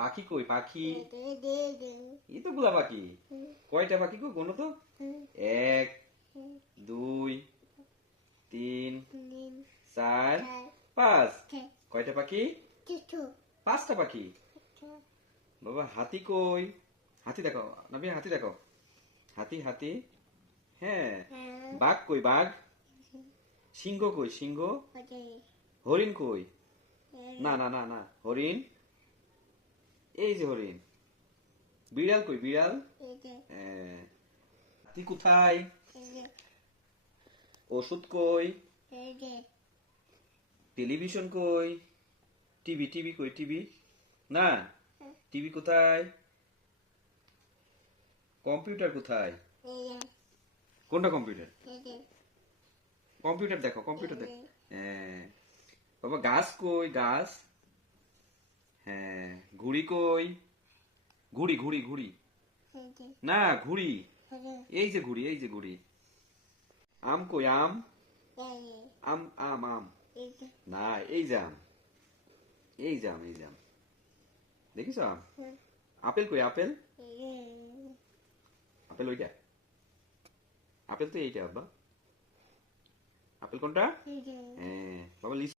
পাখি কই পাখি? এতগুলা পাখি। কয়টা পাখি গো গোনো তো? 1 2 3 4 5। কয়টা পাখি? 5টা পাখি। বাবা হাতি কই? হাতি দেখো নাবি, হাতি দেখো। হাতি হাতি। হ্যাঁ। বাঘ কই বাঘ? সিংহ কই সিংহ? হরিণ কই? না না না না, হরিণ এই যে হরিণ। বিড়াল কই বিড়াল? হ্যাঁ। হাতি কোথায়? ওষুধ কই? টেলিভিশন কই? টিভি টিভি কই টিভি? না, টিভি কোথায়? কম্পিউটার কোথায়? কোনটা কম্পিউটার? কম্পিউটার দেখো কম্পিউটার দেখো। হ্যাঁ। বাবা গাছ কই গাছ? হ্যাঁ। ঘুড়ি কই? ঘুড়ি ঘুড়ি ঘুড়ি। না ঘুড়ি। এই যে ঘুড়ি এই যে ঘুড়ি। আম কই আম? আম আম আম। না এই যে আম। এই যে আম এই যে আম। দেখিস আম? আপেল কই আপেল? আপেল ওইটা। আপেল তো এইটা বাবা। আপেল কোনটা? হ্যাঁ বাবা